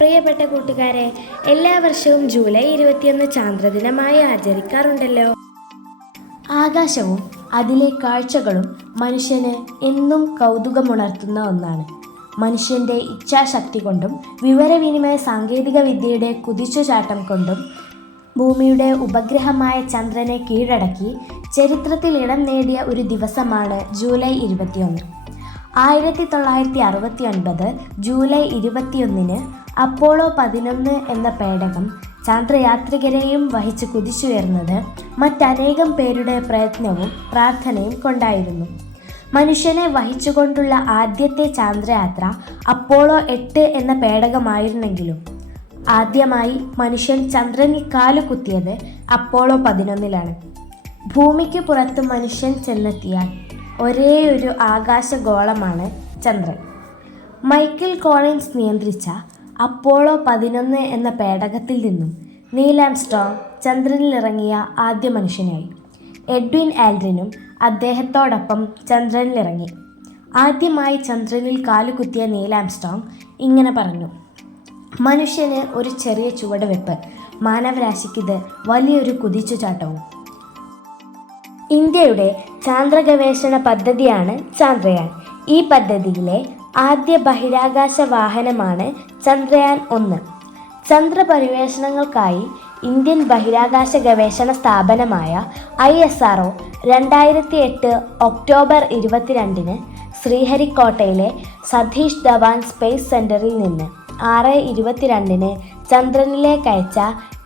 പ്രിയപ്പെട്ട കൂട്ടുകാരെ എല്ലാ വർഷവും ജൂലൈ ഇരുപത്തിയൊന്ന് ചാന്ദ്രദിനമായി ആചരിക്കാറുണ്ടല്ലോ. ആകാശവും അതിലെ കാഴ്ചകളും മനുഷ്യന് എന്നും കൗതുകമുണർത്തുന്ന ഒന്നാണ്. മനുഷ്യന്റെ ഇച്ഛാശക്തി കൊണ്ടും വിവരവിനിമയ സാങ്കേതിക വിദ്യയുടെ കുതിച്ചുചാട്ടം കൊണ്ടും ഭൂമിയുടെ ഉപഗ്രഹമായ ചന്ദ്രനെ കീഴടക്കി ചരിത്രത്തിൽ ഇടം നേടിയ ഒരു ദിവസമാണ് ജൂലൈ ഇരുപത്തിയൊന്ന്. ആയിരത്തി തൊള്ളായിരത്തി അറുപത്തി ഒൻപത് ജൂലൈ ഇരുപത്തിയൊന്നിന് അപ്പോളോ പതിനൊന്ന് എന്ന പേടകം ചാന്ദ്രയാത്രികരെയും വഹിച്ച് കുതിച്ചുയർന്നത് മറ്റനേകം പേരുടെ പ്രയത്നവും പ്രാർത്ഥനയും കൊണ്ടായിരുന്നു. മനുഷ്യനെ വഹിച്ചുകൊണ്ടുള്ള ആദ്യത്തെ ചാന്ദ്രയാത്ര അപ്പോളോ എട്ട് എന്ന പേടകമായിരുന്നെങ്കിലും. ആദ്യമായി മനുഷ്യൻ ചന്ദ്രനിൽ കാലുകുത്തിയത് അപ്പോളോ പതിനൊന്നിലാണ്. ഭൂമിക്ക് പുറത്ത് മനുഷ്യൻ ചെന്നെത്തിയാൽ ഒരേ ഒരു ആകാശഗോളമാണ് ചന്ദ്രൻ. മൈക്കിൾ കോളിൻസ് നിയന്ത്രിച്ച അപ്പോളോ പതിനൊന്ന് എന്ന പേടകത്തിൽ നിന്നും നീൽ ആംസ്ട്രോങ് ചന്ദ്രനിലിറങ്ങിയ ആദ്യ മനുഷ്യനായി. എഡ്വിൻ ആൽഡ്രിനും അദ്ദേഹത്തോടൊപ്പം ചന്ദ്രനിലിറങ്ങി. ആദ്യമായി ചന്ദ്രനിൽ കാലുകുത്തിയ നീൽ ആംസ്ട്രോങ് ഇങ്ങനെ പറഞ്ഞു. മനുഷ്യന് ഒരു ചെറിയ ചുവടുവെപ്പ് മാനവരാശിക്കിത് വലിയൊരു കുതിച്ചുചാട്ടവും. ഇന്ത്യയുടെ ചാന്ദ്ര ഗവേഷണ പദ്ധതിയാണ് ചാന്ദ്രയാൻ. ഈ പദ്ധതിയിലെ ആദ്യ ബഹിരാകാശ വാഹനമാണ് ചന്ദ്രയാൻ ഒന്ന്. ചന്ദ്ര പര്യവേഷണങ്ങൾക്കായി ഇന്ത്യൻ ബഹിരാകാശ ഗവേഷണ സ്ഥാപനമായ ഐ എസ് ആർ ഒ രണ്ടായിരത്തി എട്ട് ഒക്ടോബർ ഇരുപത്തിരണ്ടിന് ശ്രീഹരിക്കോട്ടയിലെ സതീഷ് ധവാൻ സ്പേസ് സെന്ററിൽ നിന്ന് ആറ് ഇരുപത്തിരണ്ടിന് ചന്ദ്രനിലേക്കയച്ച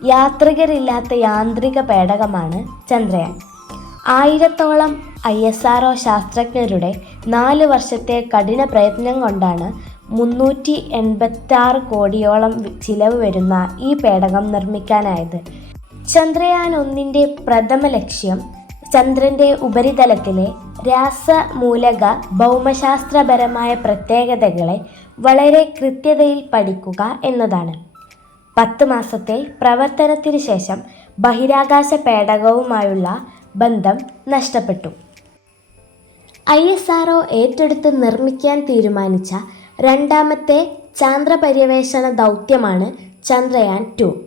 യാത്രികരില്ലാത്ത യാന്ത്രിക പേടകമാണ് ചന്ദ്രയാൻ. ആയിരത്തോളം ഐ എസ് ആർ ഒ ശാസ്ത്രജ്ഞരുടെ നാല് വർഷത്തെ കഠിന പ്രയത്നം കൊണ്ടാണ് മുന്നൂറ്റി എൺപത്താറ് കോടിയോളം ചിലവ് വരുന്ന ഈ പേടകം നിർമ്മിക്കാനായത്. ചന്ദ്രയാൻ ഒന്നിന്റെ പ്രഥമ ലക്ഷ്യം ചന്ദ്രന്റെ ഉപരിതലത്തിലെ രാസമൂലക ഭൗമശാസ്ത്രപരമായ പ്രത്യേകതകളെ വളരെ കൃത്യതയിൽ പഠിക്കുക എന്നതാണ്. പത്ത് മാസത്തെ പ്രവർത്തനത്തിന് ശേഷം ബഹിരാകാശ പേടകവുമായുള്ള ബന്ധം നഷ്ടപ്പെട്ടു. ഐ എസ് ആർ ഏറ്റെടുത്ത് നിർമ്മിക്കാൻ തീരുമാനിച്ച രണ്ടാമത്തെ ചാന്ദ്ര പര്യവേഷണ ദൗത്യമാണ് ചന്ദ്രയാൻ ടു.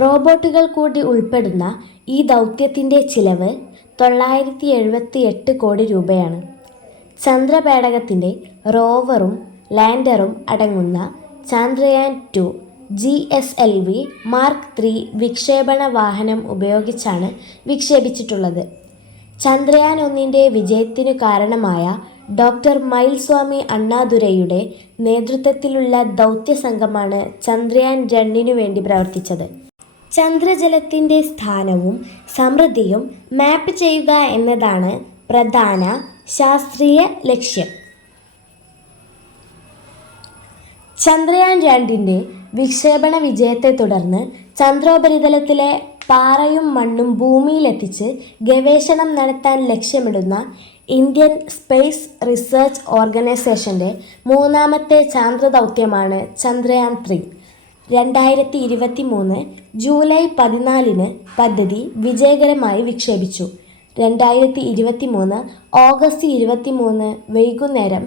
റോബോട്ടുകൾ കൂടി ഉൾപ്പെടുന്ന ഈ ദൗത്യത്തിന്റെ ചിലവ് തൊള്ളായിരത്തി എഴുപത്തി എട്ട് കോടി രൂപയാണ്. ചന്ദ്രപേടകത്തിന്റെ റോവറും ലാൻഡറും അടങ്ങുന്ന Chandrayaan two G S L V mark three വിക്ഷേപണ വാഹനം ഉപയോഗിച്ചാണ് വിക്ഷേപിച്ചിട്ടുള്ളത്. ചന്ദ്രയാൻ ഒന്നിന്റെ വിജയത്തിനു കാരണമായ ഡോക്ടർ മയിൽസ്വാമി അണ്ണാദുരയുടെ നേതൃത്വത്തിലുള്ള ദൗത്യ സംഘമാണ് ചന്ദ്രയാൻ രണ്ടിനു വേണ്ടി പ്രവർത്തിച്ചത്. ചന്ദ്രജലത്തിന്റെ സ്ഥാനവും സമൃദ്ധിയും മാപ്പ് ചെയ്യുക എന്നതാണ് പ്രധാന ശാസ്ത്രീയ ലക്ഷ്യം. ചന്ദ്രയാൻ രണ്ടിന്റെ വിക്ഷേപണ വിജയത്തെ തുടർന്ന് ചന്ദ്രോപരിതലത്തിലെ പാറയും മണ്ണും ഭൂമിയിലെത്തിച്ച് ഗവേഷണം നടത്താൻ ലക്ഷ്യമിടുന്ന ഇന്ത്യൻ സ്പേസ് റിസർച്ച് ഓർഗനൈസേഷന്റെ മൂന്നാമത്തെ ചാന്ദ്ര ദൗത്യമാണ് ചന്ദ്രയാൻ ത്രീ. രണ്ടായിരത്തി ഇരുപത്തി മൂന്ന് ജൂലൈ പതിനാലിന് പദ്ധതി വിജയകരമായി വിക്ഷേപിച്ചു. രണ്ടായിരത്തി ഇരുപത്തി മൂന്ന് ഓഗസ്റ്റ് ഇരുപത്തി മൂന്ന് വൈകുന്നേരം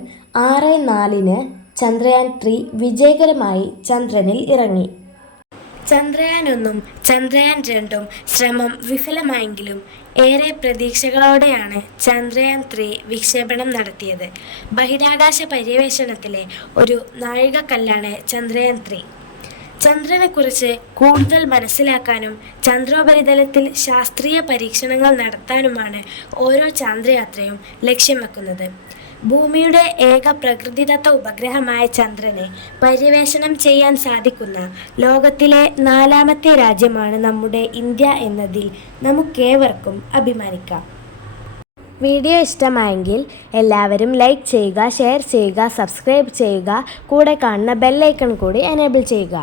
ആറ് നാലിന് ചന്ദ്രയാൻ ത്രീ വിജയകരമായി ചന്ദ്രനിൽ ഇറങ്ങി. ചന്ദ്രയാൻ ഒന്നും ചന്ദ്രയാൻ രണ്ടും ശ്രമം വിഫലമായെങ്കിലും ഏറെ പ്രതീക്ഷകളോടെയാണ് ചന്ദ്രയാൻ ത്രീ വിക്ഷേപണം നടത്തിയത്. ബഹിരാകാശ പര്യവേഷണത്തിലെ ഒരു നാഴികക്കല്ലാണ് ചന്ദ്രയാൻ ത്രീ. ചന്ദ്രനെക്കുറിച്ച് കൂടുതൽ മനസ്സിലാക്കാനും ചന്ദ്രോപരിതലത്തിൽ ശാസ്ത്രീയ പരീക്ഷണങ്ങൾ നടത്താനുമാണ് ഓരോ ചാന്ദ്രയാത്രയും ലക്ഷ്യം വെക്കുന്നത്. ഭൂമിയുടെ ഏക പ്രകൃതിദത്ത ഉപഗ്രഹമായ ചന്ദ്രനെ പര്യവേഷണം ചെയ്യാൻ സാധിക്കുന്ന ലോകത്തിലെ നാലാമത്തെ രാജ്യമാണ് നമ്മുടെ ഇന്ത്യ എന്നതിൽ നമുക്കേവർക്കും അഭിമാനിക്കാം. വീഡിയോ ഇഷ്ടമായെങ്കിൽ എല്ലാവരും ലൈക്ക് ചെയ്യുക ഷെയർ ചെയ്യുക സബ്സ്ക്രൈബ് ചെയ്യുക കൂടെ കാണുന്ന ബെല്ലൈക്കൺ കൂടി എനേബിൾ ചെയ്യുക.